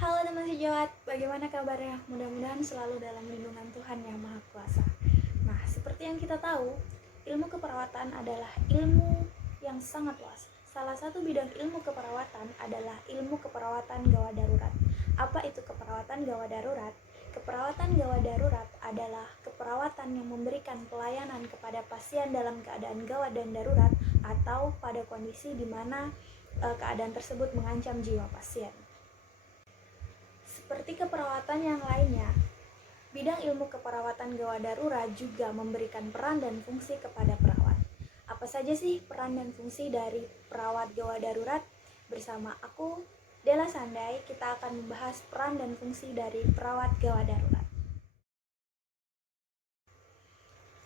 Halo teman sejawat, bagaimana kabarnya? Mudah-mudahan selalu dalam lindungan Tuhan Yang Maha Kuasa. Nah, seperti yang kita tahu, ilmu keperawatan adalah ilmu yang sangat luas. Salah satu bidang ilmu keperawatan adalah ilmu keperawatan gawat darurat. Apa itu keperawatan gawat darurat? Keperawatan gawat darurat adalah keperawatan yang memberikan pelayanan kepada pasien dalam keadaan gawat dan darurat atau pada kondisi di mana keadaan tersebut mengancam jiwa pasien. Seperti keperawatan yang lainnya, bidang ilmu keperawatan gawat darurat juga memberikan peran dan fungsi kepada perawat. Apa saja sih peran dan fungsi dari perawat gawat darurat? Bersama aku, Della Sandai, kita akan membahas peran dan fungsi dari perawat gawat darurat.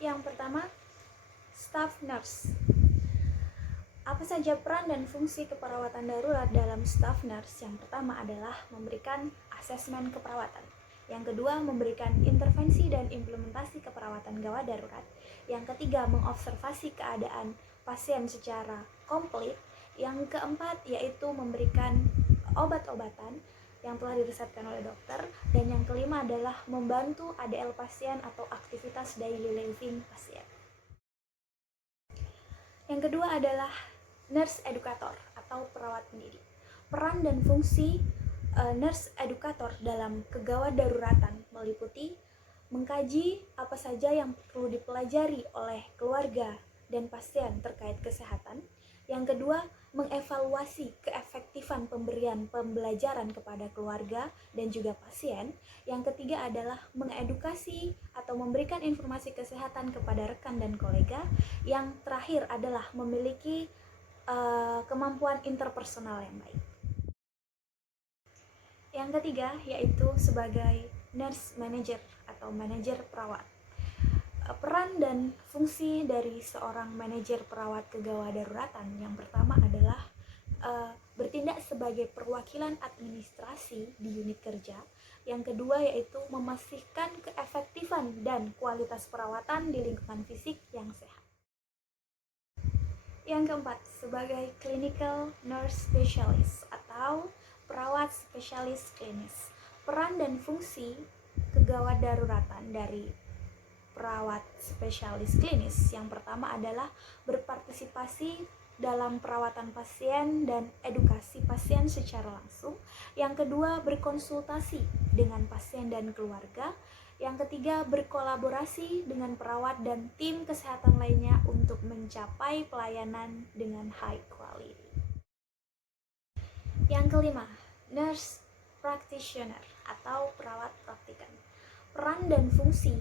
Yang pertama, staff nurse. Apa saja peran dan fungsi keperawatan darurat dalam staff nurse? Yang pertama adalah memberikan asesmen keperawatan. Yang kedua, memberikan intervensi dan implementasi keperawatan gawat darurat. Yang ketiga, mengobservasi keadaan pasien secara komplit. Yang keempat, yaitu memberikan obat-obatan yang telah diresepkan oleh dokter. Dan yang kelima adalah membantu ADL pasien atau aktivitas daily living pasien. Yang kedua adalah nurse educator atau perawat pendidik. Peran dan fungsi nurse educator dalam kegawat daruratan meliputi mengkaji apa saja yang perlu dipelajari oleh keluarga dan pasien terkait kesehatan. Yang kedua, mengevaluasi keefektifan pemberian pembelajaran kepada keluarga dan juga pasien. Yang ketiga adalah mengedukasi atau memberikan informasi kesehatan kepada rekan dan kolega. Yang terakhir adalah memiliki kemampuan interpersonal yang baik. Yang ketiga yaitu sebagai nurse manager atau manajer perawat. Peran dan fungsi dari seorang manajer perawat kegawat daruratan yang pertama adalah bertindak sebagai perwakilan administrasi di unit kerja. Yang kedua yaitu memastikan keefektifan dan kualitas perawatan di lingkungan fisik yang sehat. Yang keempat, sebagai clinical nurse specialist atau perawat spesialis klinis. Peran dan fungsi kegawat daruratan dari perawat spesialis klinis yang pertama adalah berpartisipasi dalam perawatan pasien dan edukasi pasien secara langsung. Yang kedua, berkonsultasi dengan pasien dan keluarga. Yang ketiga, berkolaborasi dengan perawat dan tim kesehatan lainnya untuk mencapai pelayanan dengan high quality. Yang kelima, nurse practitioner atau perawat praktikan. Peran dan fungsi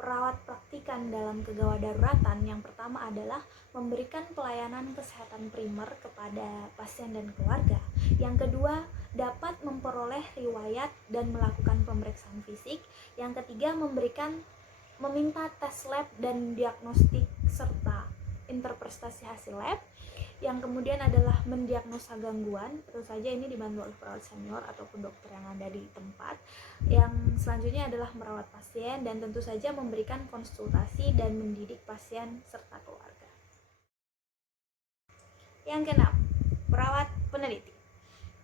perawat praktikan dalam kegawat daruratan yang pertama adalah memberikan pelayanan kesehatan primer kepada pasien dan keluarga. Yang kedua, dapat memperoleh riwayat dan melakukan pemeriksaan fisik. Yang ketiga, meminta tes lab dan diagnostik serta interpretasi hasil lab. Yang kemudian adalah mendiagnosa gangguan, tentu saja ini dibantu oleh perawat senior ataupun dokter yang ada di tempat. Yang selanjutnya adalah merawat pasien dan tentu saja memberikan konsultasi dan mendidik pasien serta keluarga. Yang keenam, perawat peneliti.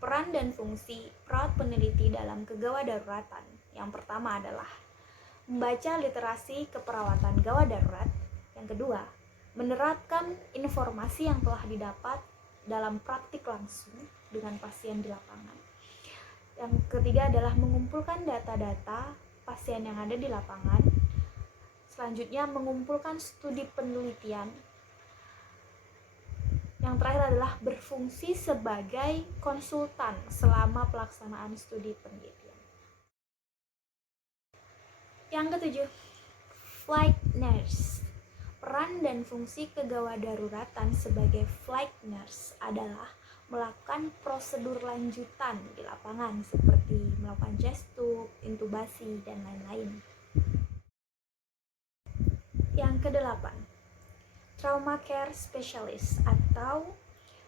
Peran dan fungsi perawat peneliti dalam kegawat daruratan yang pertama adalah membaca literasi keperawatan gawat darurat. Yang kedua, menerapkan informasi yang telah didapat dalam praktik langsung dengan pasien di lapangan. Yang ketiga adalah mengumpulkan data-data pasien yang ada di lapangan. Selanjutnya, mengumpulkan studi penelitian. Yang terakhir adalah berfungsi sebagai konsultan selama pelaksanaan studi penelitian. Yang ketujuh, flight nurse. Peran dan fungsi kegawat daruratan sebagai flight nurse adalah melakukan prosedur lanjutan di lapangan seperti melakukan chest tube, intubasi, dan lain-lain. Yang kedelapan, trauma care specialist atau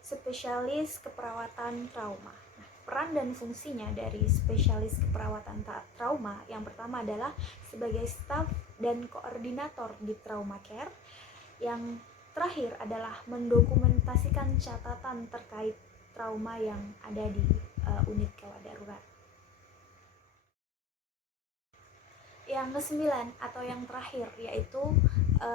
spesialis keperawatan trauma. Peran dan fungsinya dari spesialis keperawatan trauma yang pertama adalah sebagai staf dan koordinator di trauma care. Yang terakhir adalah mendokumentasikan catatan terkait trauma yang ada di unit gawat darurat. Yang kesembilan atau yang terakhir yaitu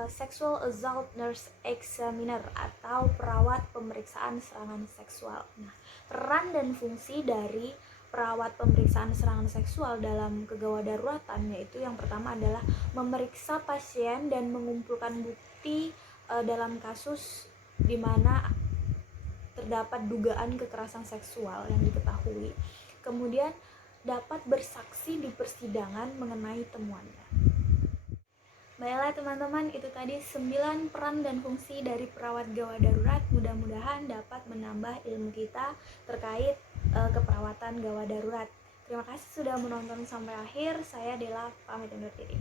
Sexual Assault Nurse Examiner atau perawat pemeriksaan serangan seksual. Nah, peran dan fungsi dari perawat pemeriksaan serangan seksual dalam kegawat daruratan yaitu yang pertama adalah memeriksa pasien dan mengumpulkan bukti dalam kasus di mana terdapat dugaan kekerasan seksual yang diketahui. Kemudian dapat bersaksi di persidangan mengenai temuannya. Baiklah teman-teman, itu tadi 9 peran dan fungsi dari perawat gawat darurat. Mudah-mudahan dapat menambah ilmu kita terkait keperawatan gawat darurat. Terima kasih sudah menonton sampai akhir. Saya Dela, pamit undur diri.